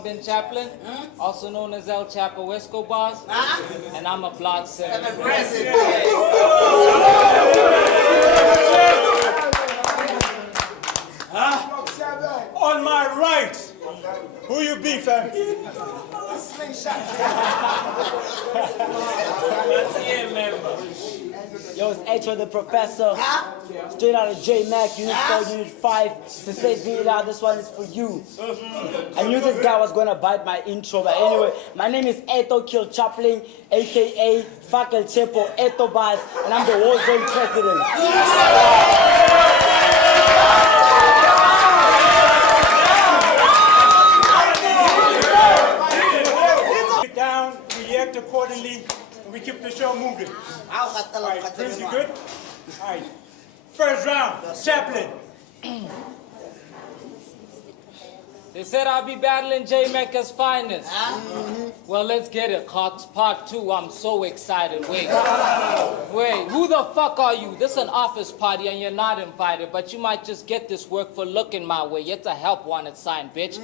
OSAMA BIN CHAPLIN, also known as El Chapo Escobar, and I'm a block 7. On my right, who you be, fam? Yo, it's ETO the Professor. Straight out of J-Mac, Unit 4, Unit 5. Since Vietnam, this one is for you. I knew this guy was gonna bite my intro, but anyway, my name is ETO Chaplin, aka Fakel Chepo Eto Baz, and I'm the WARZONE president. Down, react accordingly, and we keep the show moving. Alright, Prince, you good? Alright. First round, Chaplin. They said I'll be battling J-Mecca's finest. Well, let's get it, Cox. Part 2, I'm so excited. Wait, who the fuck are you? This is an office party and you're not invited, but you might just get this work for looking my way. It's a help wanted sign, bitch.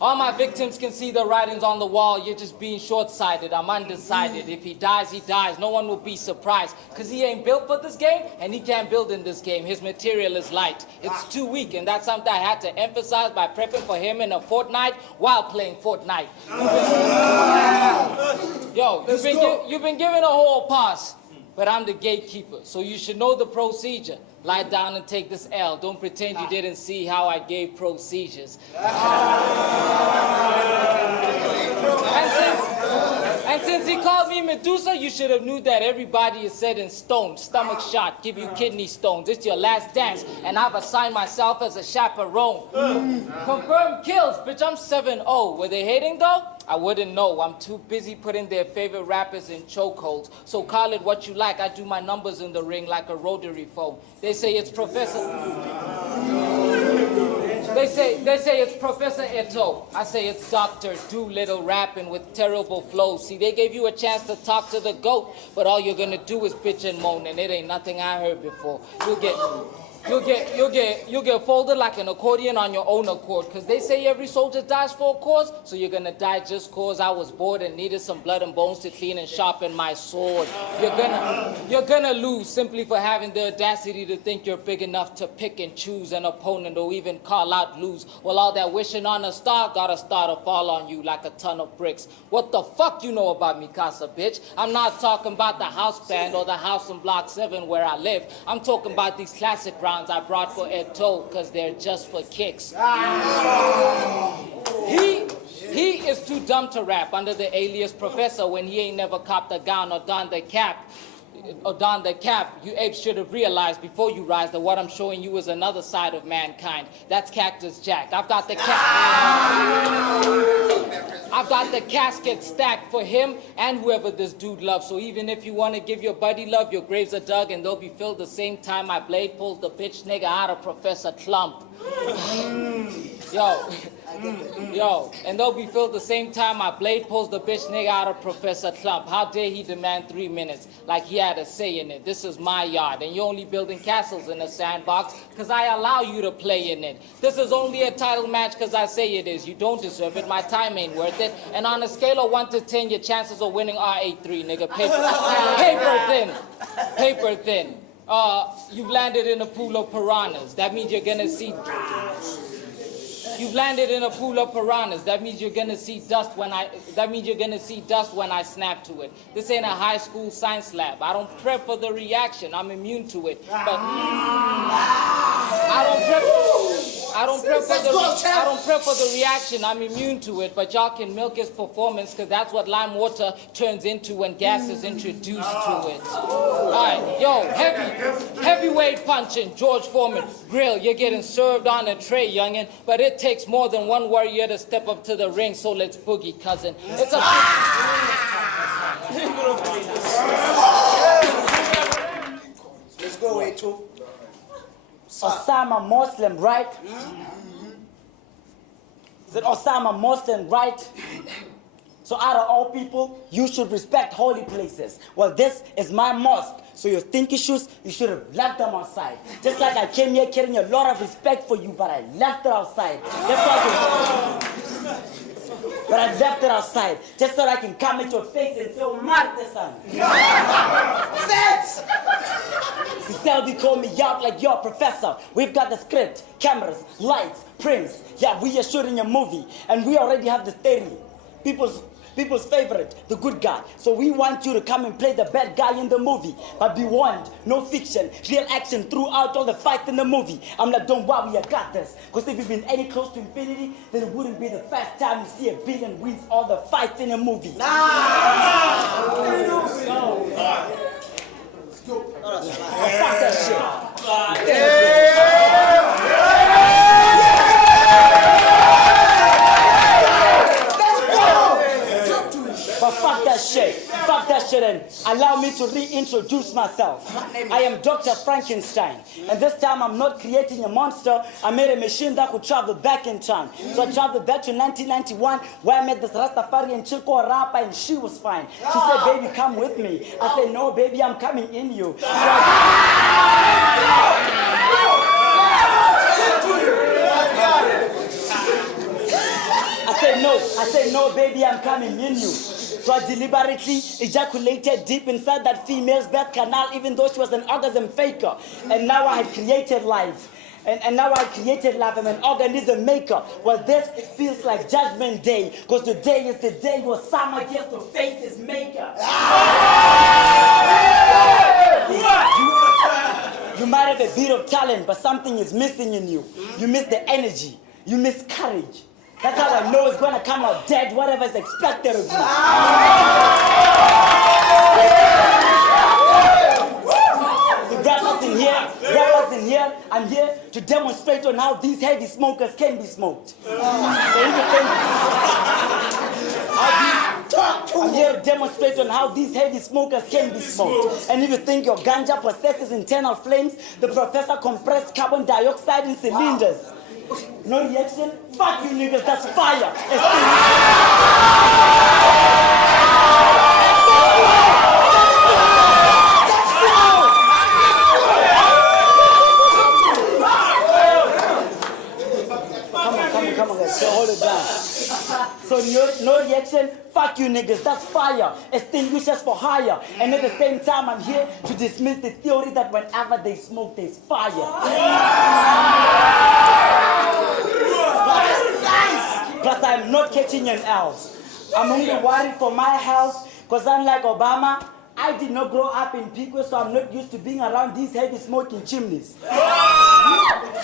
All my victims can see the writings on the wall. You're just being short-sighted. I'm undecided. If he dies, he dies. No one will be surprised, because he ain't built for this game, and he can't build in this game. His material is light. It's too weak, and that's something I had to emphasize by prepping for him in a fortnight while playing Fortnite. Yo, you've been given a whole pass, but I'm the gatekeeper, so you should know the procedure. Lie down and take this L. Don't pretend you didn't see how I gave procedures. And since he called me Medusa, you should have knew that everybody is set in stone. Stomach shot, give you kidney stones. It's your last dance, and I've assigned myself as a chaperone. Confirmed kills, bitch, I'm 7-0. Were they hating though? I wouldn't know. I'm too busy putting their favorite rappers in chokeholds. So call it what you like. I do my numbers in the ring like a rotary phone. They say it's Professor. They say it's Professor Eto. I say it's Dr. Doolittle rapping with terrible flows. See, they gave you a chance to talk to the GOAT, but all you're gonna do is bitch and moan, and it ain't nothing I heard before. You'll get folded like an accordion on your own accord, because they say every soldier dies for a cause, so you're gonna die just cause I was bored and needed some blood and bones to clean and sharpen my sword. You're gonna lose simply for having the audacity to think you're big enough to pick and choose an opponent or even call out lose. Well, all that wishing on a star got a star to fall on you like a ton of bricks. What the fuck you know about Mikasa, bitch? I'm not talking about the house band or the house in Block 7 where I live. I'm talking about these classic rounds I brought for Eto, because they're just for kicks. He is too dumb to rap under the alias Professor when he ain't never copped a gown or donned the cap. You apes should have realized before you rise that what I'm showing you is another side of mankind. That's Cactus Jack. I've got the casket stacked for him and whoever this dude loves. So even if you want to give your buddy love, your graves are dug and they'll be filled the same time my blade pulls the bitch nigga out of Professor Clump. Yo, and they'll be filled the same time my blade pulls the bitch nigga out of Professor Clump. How dare he demand 3 minutes like he had a say in it? This is my yard, and you're only building castles in a sandbox because I allow you to play in it. This is only a title match because I say it is. You don't deserve it, my time ain't worth it. And on a scale of 1 to 10, your chances of winning are 8-3, nigga. Paper thin. You've landed in a pool of piranhas. That means you're gonna see... You've landed in a pool of piranhas. That means you're gonna see dust when I snap to it. This ain't a high school science lab. I don't prep for the reaction. I'm immune to it. But I don't prep for the reaction. I'm immune to it. But y'all can milk his performance because that's what lime water turns into when gas is introduced to it. All right, yo, heavyweight punching, George Foreman, grill. You're getting served on a tray, youngin'. But it takes more than one warrior to step up to the ring, so let's boogie, cousin. It's a Let's go, A2. Osama Muslim, right? Is it Osama Muslim, right? So out of all people, you should respect holy places. Well, this is my mosque. So your stinky shoes, you should have left them outside. Just like I came here carrying a lot of respect for you, but I left it outside. But I left it outside just so I can come at your face and say, oh, Martha, son. Selby called me out like your professor. We've got the script, cameras, lights, prints. Yeah, we are shooting a movie, and we already have the theory. People's favorite, the good guy. So we want you to come and play the bad guy in the movie. But be warned, no fiction, real action throughout all the fights in the movie. I'm like, don't worry, I got this. Because if you've been any close to infinity, then it wouldn't be the first time you see a villain wins all the fights in a movie. Let's go. Fuck that shit. But fuck that shit. Fuck that shit and allow me to reintroduce myself. I am Dr. Frankenstein. And this time I'm not creating a monster. I made a machine that could travel back in time. So I traveled back to 1991 where I met this Rastafarian chick or rapper and she was fine. She said, baby, come with me. I said, no, baby, I'm coming in you. So I said, no, baby, I'm coming in you. So I deliberately ejaculated deep inside that female's birth canal, even though she was an orgasm faker. And now I had created life. And now I created life. I'm an organism maker. Well, this feels like Judgment Day, because today is the day where someone gets to face his maker. You might have a bit of talent, but something is missing in you. You miss the energy. You miss courage. That's how I know it's going to come out dead, whatever is expected of you. So rappers in here, I'm here to demonstrate on how these heavy smokers can be smoked. I'm here to demonstrate on how these heavy smokers can be smoked. And if you think your ganja possesses internal flames, the professor compressed carbon dioxide in cylinders. No reaction? Fuck you niggas, that's fire! Come on, let's hold it down. So no reaction? Fuck you niggas, that's fire. Extinguishers for hire. And at the same time, I'm here to dismiss the theory that whenever they smoke, there's fire. Plus, I'm not catching an L. I'm only worried for my health, because unlike Obama, I did not grow up in Pico, so I'm not used to being around these heavy smoking chimneys.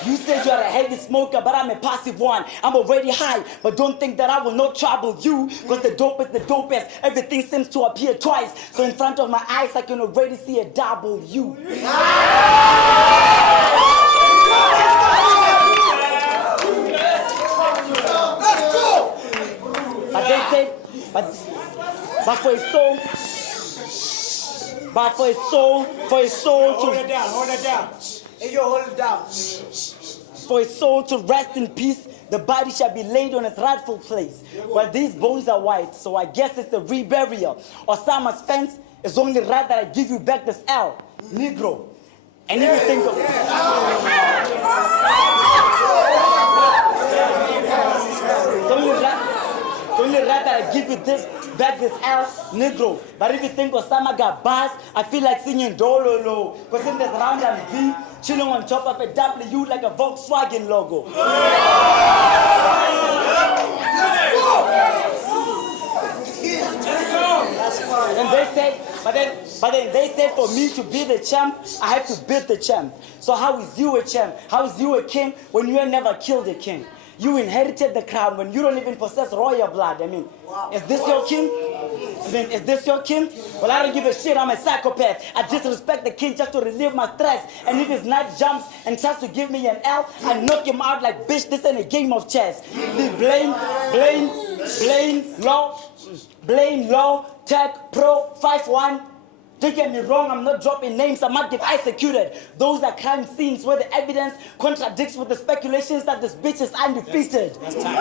You said you're a heavy smoker, but I'm a passive one. I'm already high, but don't think that I will not trouble you, because the dope is the dopest. Everything seems to appear twice, so in front of my eyes, I can already see a double U. But they said, but for his soul to hold it down. Hey, yo, hold it down. For his soul to rest in peace, the body shall be laid on its rightful place. Well, these bones are white, so I guess it's a reburial. OSAMA's fence is only right that I give you back this L, Negro. And if you think of only right that I give you this back this L, Negro. But if you think OSAMA got bars, I feel like singing Dololo. Because in this round I'm V, chilling on top of a W like a Volkswagen logo. And they said, but then they said for me to be the champ, I have to beat the champ. So how is you a champ? How is you a king when you ain't never killed a king? You inherited the crown when you don't even possess royal blood. I mean, is this your king? Is this your king? Well, I don't give a shit, I'm a psychopath. I disrespect the king just to relieve my stress. And if his knight jumps and tries to give me an L, I knock him out like, bitch, this ain't a game of chess. The Blaine, Law, Tech, Pro, 5-1. Don't get me wrong, I'm not dropping names, I might get executed. Those are crime scenes where the evidence contradicts with the speculations that this bitch is undefeated. That's time.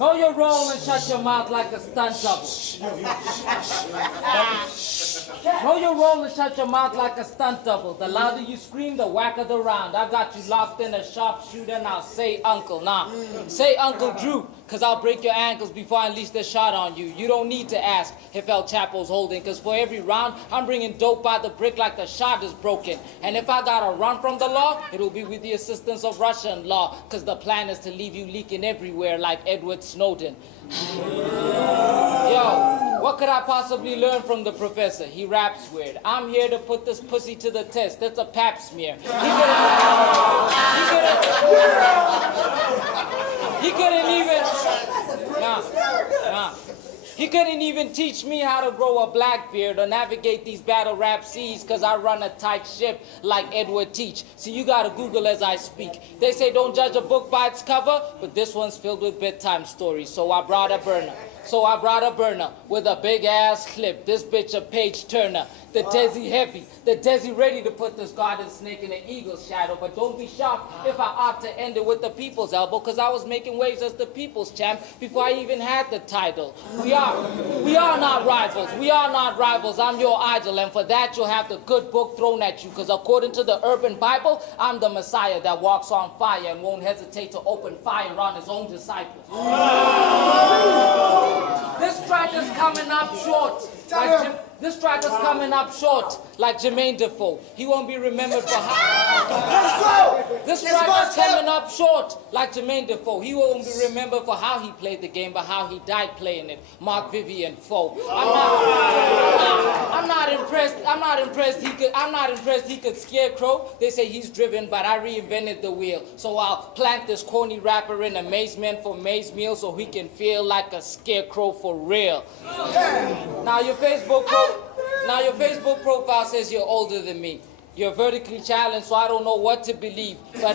Know your role and shut your mouth like a stunt double. Know your role and shut your mouth like a stunt double. The louder you scream, the whacker the round. I got you locked in a sharpshooter, now say uncle. Nah, say Uncle Drew, cause I'll break your ankles before I unleash the shot on you. You don't need to ask if El Chapo's holding, cause for every round, I'm bringing dope by the brick like the shot is broken. And if I gotta run from the law, it'll be with the assistance of Russian law, cause the plan is to leave you leaking everywhere like Edward Snowden. Yo, what could I possibly learn from the professor? He raps weird. I'm here to put this pussy to the test. That's a pap smear. He couldn't even teach me how to grow a black beard or navigate these battle rap seas, cause I run a tight ship like Edward Teach. See, you gotta Google as I speak. They say don't judge a book by its cover, but this one's filled with bedtime stories. So I brought a burner with a big ass clip. This bitch a page turner. The Desi heavy, the Desi ready to put this garden snake in an eagle's shadow. But don't be shocked if I opt to end it with the people's elbow, cause I was making waves as the people's champ before I even had the title. We are not rivals. We are not rivals. I'm your idol, and for that you'll have the good book thrown at you, cause according to the urban Bible, I'm the Messiah that walks on fire and won't hesitate to open fire on his own disciples. This track is coming up short. This track is coming up short like Jermaine Defoe. He won't be remembered for how... This track is coming up short like Jermaine Defoe. He won't be remembered for how he played the game, but how he died playing it. Mark Vivian Foe. I'm not impressed he could scarecrow. They say he's driven, but I reinvented the wheel. So I'll plant this corny rapper in amazement for May's meal so he can feel like a scarecrow for real. Now your Facebook profile says you're older than me. You're vertically challenged, so I don't know what to believe. So I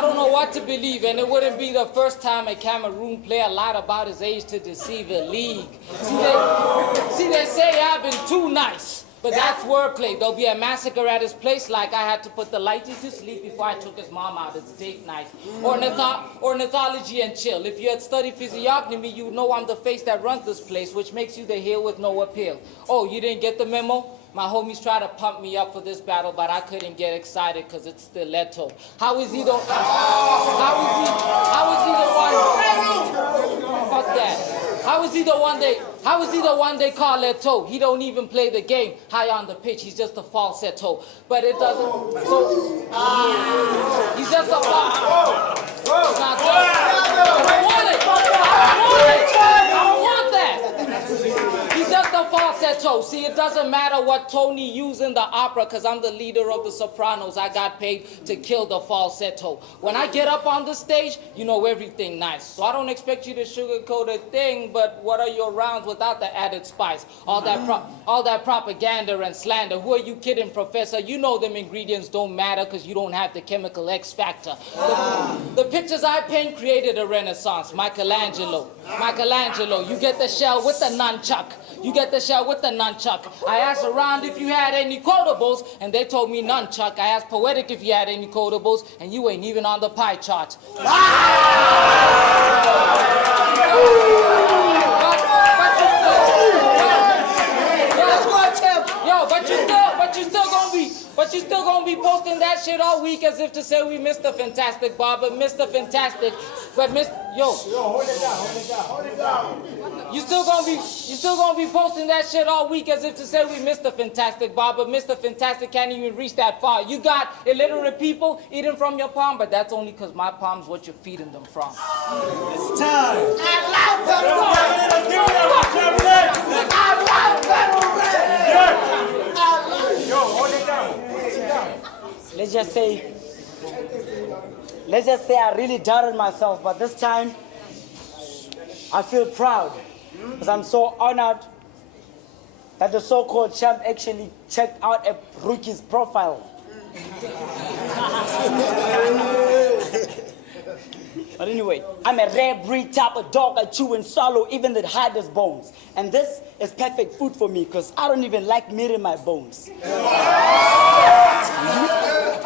don't know what to believe, and it wouldn't be the first time a Cameroon player lied about his age to deceive a league. See, they say I've been too nice. But that's wordplay. There'll be a massacre at his place like I had to put the lighties to sleep before I took his mom out. It's date night. Or ornithology and chill. If you had studied physiognomy, you know I'm the face that runs this place, which makes you the heel with no appeal. Oh, you didn't get the memo? My homies try to pump me up for this battle, but I couldn't get excited because it's stiletto. How is he the one? Fuck that. How is he the one they call Leto? He don't even play the game. High on the pitch, he's just a falsetto. But it doesn't. He's just a falsetto. It's not that. I don't want that. He's just a falsetto. See, it doesn't matter what Tony used in the opera, because I'm the leader of the Sopranos. I got paid to kill the falsetto. When I get up on the stage, you know everything nice. So I don't expect you to sugarcoat a thing, but what are your rounds without the added spice? All that propaganda and slander. Who are you kidding, Professor? You know them ingredients don't matter because you don't have the chemical X factor. The pictures I paint created a renaissance. Michelangelo, you get the shell with the nunchuck. I asked around if you had any quotables, and they told me nunchuck. I asked Poetic if you had any quotables, and you ain't even on the pie chart. But you still gonna be posting that shit all week as if to say we missed the fantastic Bob, but Mr. Fantastic, but hold it down. You still gonna be posting that shit all week as if to say we missed the fantastic Bob, but Mr. Fantastic can't even reach that far. You got illiterate people eating from your palm, but that's only because my palm's what you're feeding them from. It's time. Yo, hold it down. Let's just say I really doubted myself, but this time I feel proud because I'm so honored that the so-called champ actually checked out a rookie's profile. But anyway, I'm a rare breed type of dog. I chew and swallow even the hardest bones. And this is perfect food for me because I don't even like meat in my bones.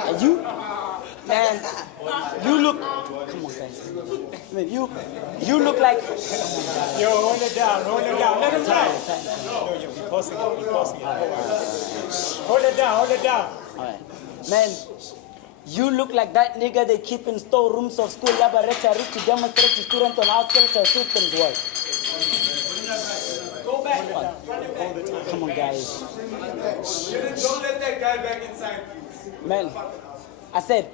And you? Man, You look. Come on, guys. Man, you look like. Yo, hold it down. Let him rap. No, yo, we posting it. Hold it down. All right. Man, you look like that nigga they keep in storerooms of school laboratories to demonstrate to students on how skeletal systems work. Go back. Come on, guys. Don't let that guy back inside, please. Man, I said,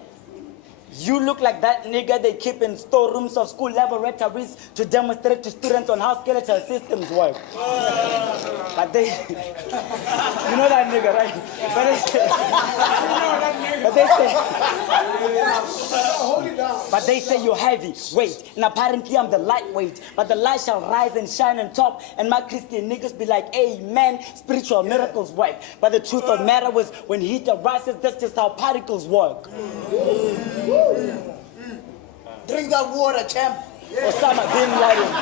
you look like that nigga they keep in storerooms of school laboratories to demonstrate to students on how skeletal systems work. But they, you know that nigga, right? But they say you're heavy weight, and apparently I'm the lightweight. But the light shall rise and shine on top, and my Christian niggas be like, amen, spiritual miracles work. But the truth of the matter was, when heat arises, that's just how particles work. Drink that water, champ. Osama bin Laden.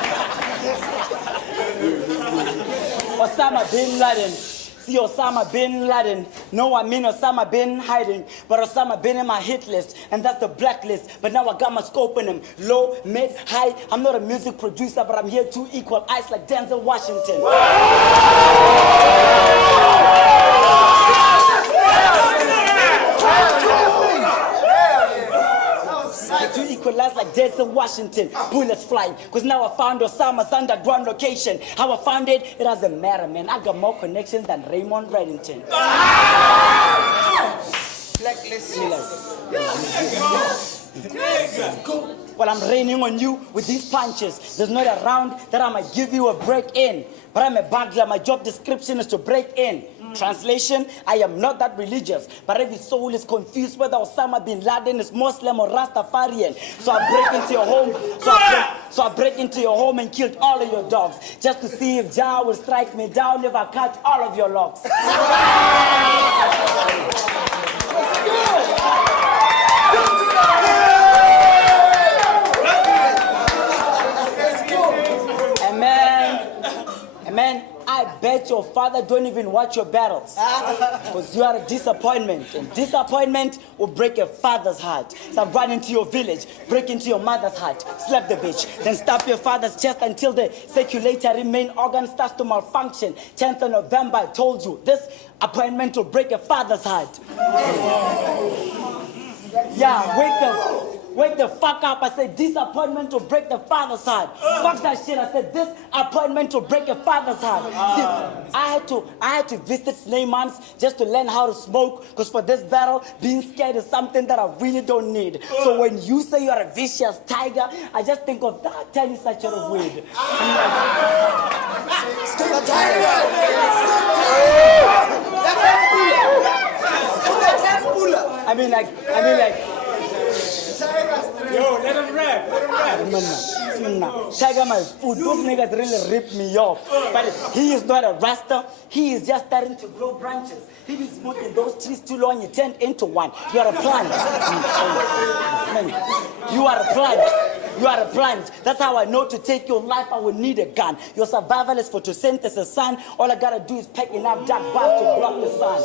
Osama bin Laden. See Osama bin Laden. No, I mean Osama bin hiding. But Osama bin in my hit list. And that's the blacklist. But now I got my scope in him. Low, mid, high. I'm not a music producer, but I'm here to equal ice like Denzel Washington. To equalize like Denzel Washington, bullets flying. Cause now I found Osama's underground location. How I found it, it doesn't matter, man. I got more connections than Raymond Reddington. Blacklist. Well, I'm raining on you with these punches. There's not a round that I might give you a break in. But I'm a burglar, my job description is to break in. Translation, I am not that religious, but every soul is confused whether Osama bin Laden is Muslim or Rastafarian. So I break into your home, so I break into your home and killed all of your dogs, just to see if Jah will strike me down if I cut all of your locks. Amen. I bet your father don't even watch your battles. Because you are a disappointment. And disappointment will break your father's heart. So run into your village, break into your mother's heart, slap the bitch, then stab your father's chest until the circulatory main organ starts to malfunction. 10th of November, I told you, this appointment will break your father's heart. Yeah, wake the fuck up. I said, disappointment will break the father's heart. Fuck that shit. I said, this appointment will break your father's heart. See, I had to visit Sneemans just to learn how to smoke, because for this battle, being scared is something that I really don't need. So when you say you're a vicious tiger, I just think of that tiny such a weed. I mean like. Yo, let him rap. Tiger my food. Those niggas really ripped me off. But he is not a rasta. He is just starting to grow branches. He been smoking those trees too long, he turned into one. You are a plant. Man, you are a plant. You are a plant. That's how I know to take your life, I will need a gun. Your survival is photosynthesis, son. All I gotta do is pack enough dark bars to block the sun.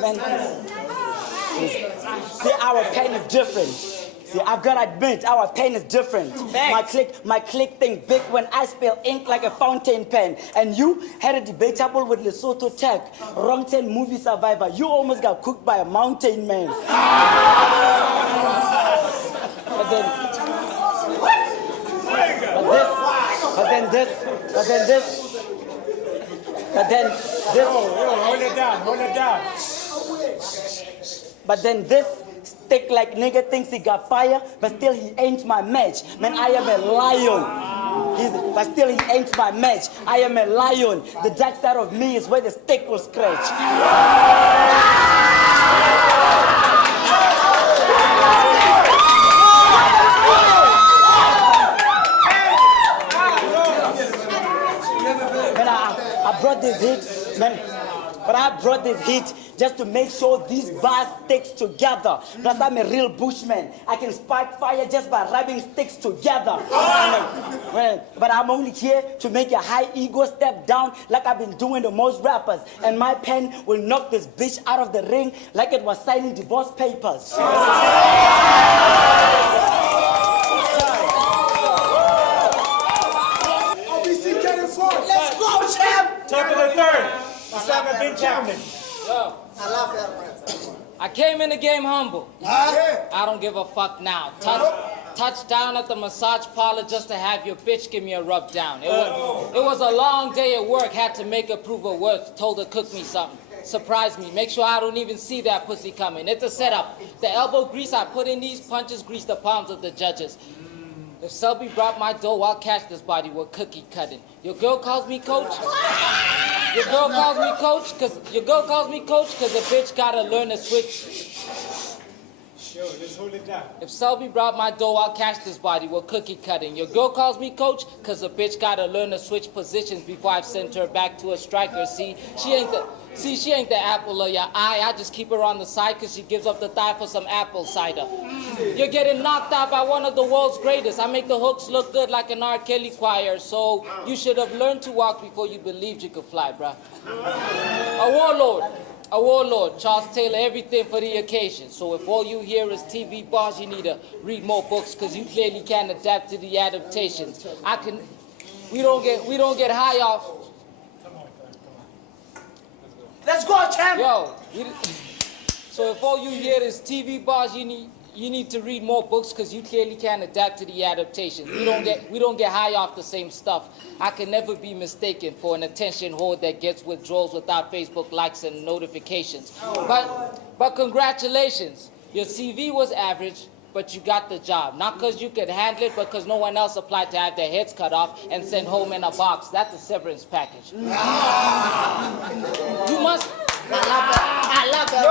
Man, see, our pain is different. See, I've got to admit, our pain is different. My click think big when I spill ink like a fountain pen. And you had a debatable with Lesotho Tech. Wrong 10 movie survivor. You almost got cooked by a mountain man. But then this. Hold it down. But then this stick like nigga thinks he got fire, but still he ain't my match. Man, I am a lion. But still he ain't my match. I am a lion. The dark side of me is where the stick will scratch. Man, I brought this hit, man. But I brought this heat just to make sure these bars stick together. Plus, I'm a real bushman. I can spark fire just by rubbing sticks together. But I'm only here to make your high ego step down like I've been doing to most rappers. And my pen will knock this bitch out of the ring like it was signing divorce papers. Let's go, champ! Chapter the third. OSAMA BIN CHAPLIN. Yo, I love that. I came in the game humble. I don't give a fuck now. Touchdown at the massage parlor just to have your bitch give me a rub down. It was a long day at work. Had to make her prove her worth. Told her cook me something. Surprise me. Make sure I don't even see that pussy coming. It's a setup. The elbow grease I put in these punches grease the palms of the judges. If Selby brought my dough, I'll catch this body with cookie cutting. Your girl calls me coach. Your girl calls me coach because the bitch gotta learn to switch. Yo, let's hold it down. If Selby brought my dough, I'll catch this body with cookie cutting. Your girl calls me coach because the bitch gotta learn to switch positions before I've sent her back to a striker. See, she ain't the apple of your eye. I just keep her on the side because she gives up the thigh for some apple cider. You're getting knocked out by one of the world's greatest. I make the hooks look good like an R. Kelly choir. So you should have learned to walk before you believed you could fly, bruh. A warlord, Charles Taylor, everything for the occasion. So if all you hear is TV bars, you need to read more books because you clearly can't adapt to the adaptations. We don't get high off. Let's go, champ! Yo, so if all you hear is TV bars, you need to read more books because you clearly can't adapt to the adaptations. We don't get high off the same stuff. I can never be mistaken for an attention whore that gets withdrawals without Facebook likes and notifications. But congratulations, your CV was average, but you got the job. Not because you could handle it, but because no one else applied to have their heads cut off and sent home in a box. That's a severance package. You must. I love that.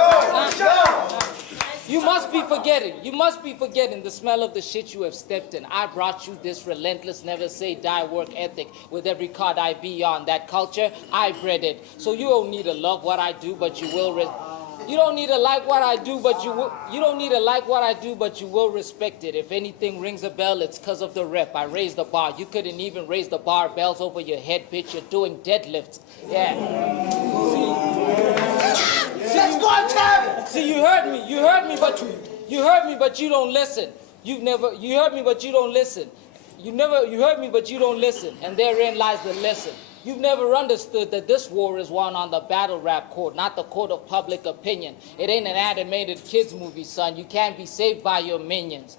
You must be forgetting the smell of the shit you have stepped in. I brought you this relentless, never say die work ethic. With every card I be on, that culture, I bred it. So you don't need to love what I do, but you will. You don't need to like what I do, but you will. You don't need to like what I do, but you will respect it. If anything rings a bell, it's because of the rep. I raised the bar. You couldn't even raise the barbells over your head, bitch. You're doing deadlifts. Yeah. Let's go, champ! See, you heard me, but you don't listen. You heard me, but you don't listen. You heard me, but you don't listen. And therein lies the lesson. You've never understood that this war is won on the battle rap court, not the court of public opinion. It ain't an animated kids movie, son. You can't be saved by your minions.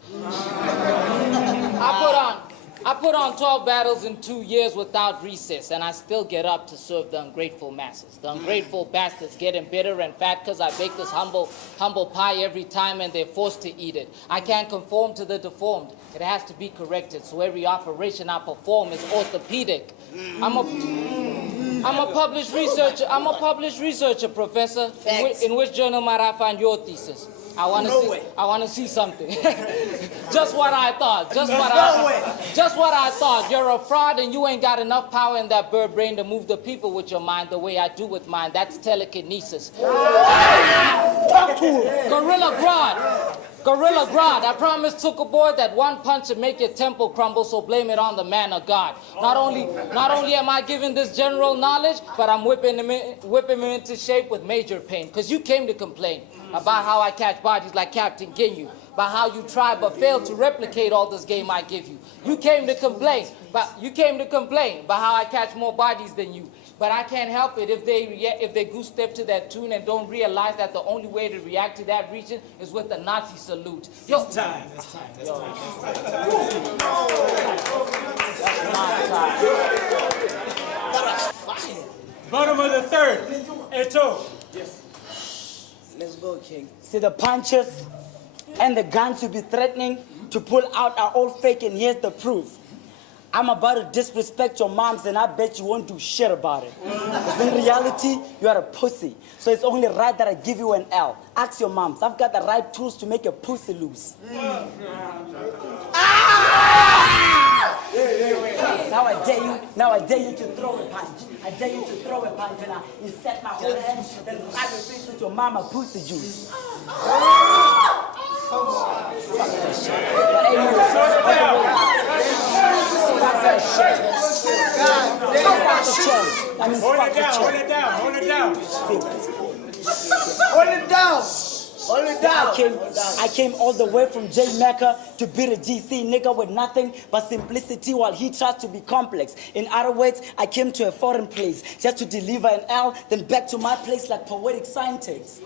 I put on 12 battles in 2 years without recess, and I still get up to serve the ungrateful masses. The ungrateful bastards getting bitter and fat because I bake this humble pie every time and they're forced to eat it. I can't conform to the deformed. It has to be corrected, so every operation I perform is orthopedic. I'm a published researcher, professor. In which journal might I find your thesis? I want to see something. Just what I thought. Just what I thought. You're a fraud and you ain't got enough power in that bird brain to move the people with your mind the way I do with mine. That's telekinesis. Talk to him. Gorilla Grodd, I promised Tuka Boy that one punch would make your temple crumble, so blame it on the man of God. Not only am I giving this general knowledge, but I'm whipping him into shape with major pain. Because you came to complain about how I catch bodies like Captain Ginyu, about how you try but fail to replicate all this game I give you. You came to complain about how I catch more bodies than you. But I can't help it if they goose step to that tune and don't realize that the only way to react to that region is with the Nazi salute. Yo. That's time. That's not time. Bottom of the third. ETO. Let's go, King. See the punches and the guns you be threatening to pull out are all fake, and here's the proof. I'm about to disrespect your moms and I bet you won't do shit about it. Because in reality, you are a pussy. So it's only right that I give you an L. Ask your moms. I've got the right tools to make your pussy loose. Ah! Now I dare you to throw a punch. I dare you to throw a punch and I insert my whole hand, then rub your face with your mama pussy juice. Hold it down. I came all the way from J Mecca to be the GC nigga with nothing but simplicity while he tries to be complex. In other words, I came to a foreign place just to deliver an L, then back to my place like poetic syntax.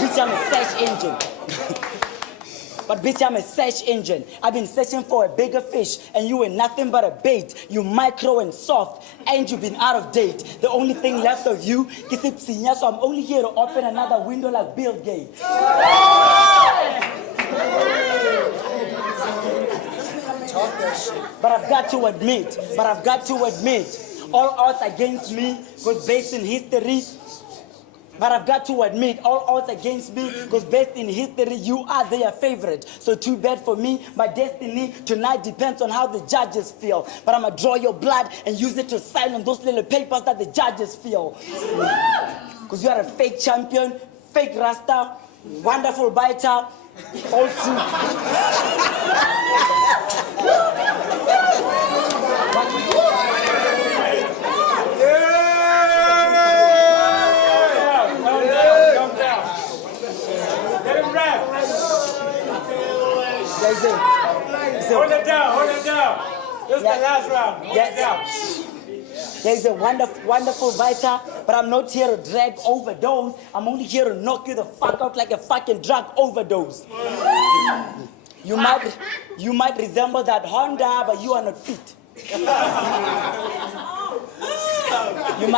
Bitch, I'm a search engine. But bitch, I'm a search engine. I've been searching for a bigger fish, and you ain't nothing but a bait. You micro and soft, and you've been out of date. The only thing left of you is Ipsinia, so I'm only here to open another window like Bill Gates. But I've got to admit, all odds against me was based in history. But I've got to admit, all odds against me, because based in history, you are their favorite. So too bad for me, my destiny tonight depends on how the judges feel. But I'ma draw your blood and use it to sign on those little papers that the judges feel. Because you are a fake champion, fake rasta, wonderful biter, all true. Hold it down. This is the last round. Hold it down. There's a wonderful fighter, but I'm not here to drag overdose. I'm only here to knock you the fuck out like a fucking drug overdose. You might resemble that Honda, but you are not fit. You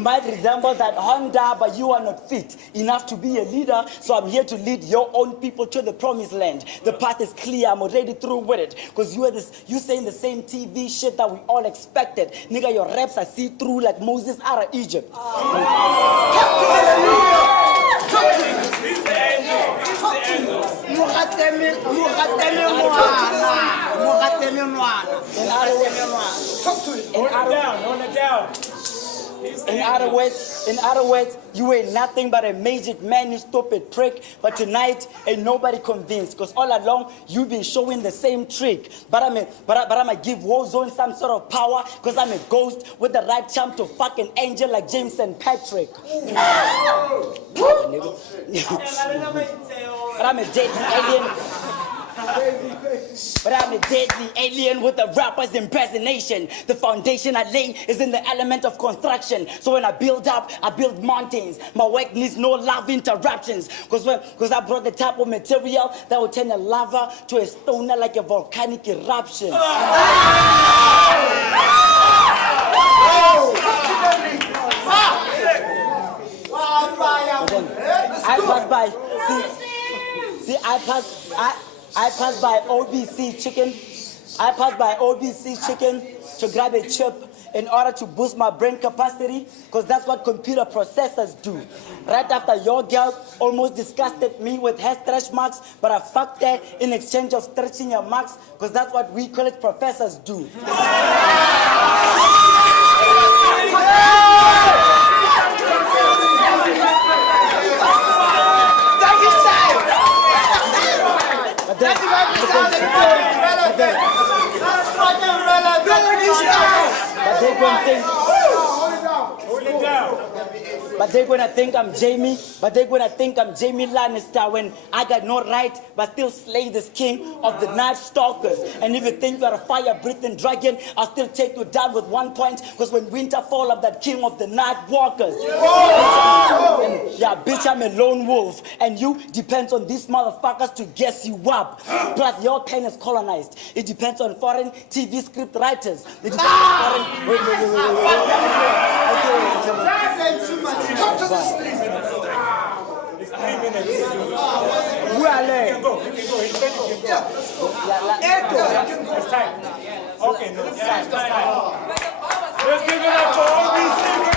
might resemble that Honda, but you are not fit enough to be a leader, so I'm here to lead your own people to the promised land. The path is clear, I'm already through with it, because you saying the same TV shit that we all expected. Nigga, your raps are see-through like Moses out of Egypt. Hold it down. In other words, you ain't nothing but a magic man, you stupid prick. But tonight, ain't nobody convinced, because all along, you've been showing the same trick. But I'ma give Warzone some sort of power, because I'm a ghost with the right champ to fuck an angel like James and Patrick. But I'm a deadly alien. But I'm a deadly alien with a rapper's impersonation. The foundation I lay is in the element of construction. So when I build up, I build mountains. My work needs no love interruptions. Because I brought the type of material that will turn a lava to a stoner like a volcanic eruption. I passed by OBC chicken. I passed by OBC chicken to grab a chip in order to boost my brain capacity, because that's what computer processors do. Right after your girl almost disgusted me with hair stretch marks, but I fucked her in exchange of stretching your marks, because that's what we college professors do. But they're gonna think I'm Jamie. But they're gonna think I'm Jamie Lannister when I got no right, but still slay this king of the night stalkers. And if you think you're a fire-breathing dragon, I'll still take you down with 1 point. Because when winter fall, I'm that king of the night walkers. Bitch, I'm a lone wolf, and you depends on these motherfuckers to guess you up. Plus, your pen is colonized. It depends on foreign TV script writers. It depends on foreign. Wait. Talk to this 3 minutes. It's 3 minutes. You can go. It's time. Okay, no, it's time. Let's give it up for OBC.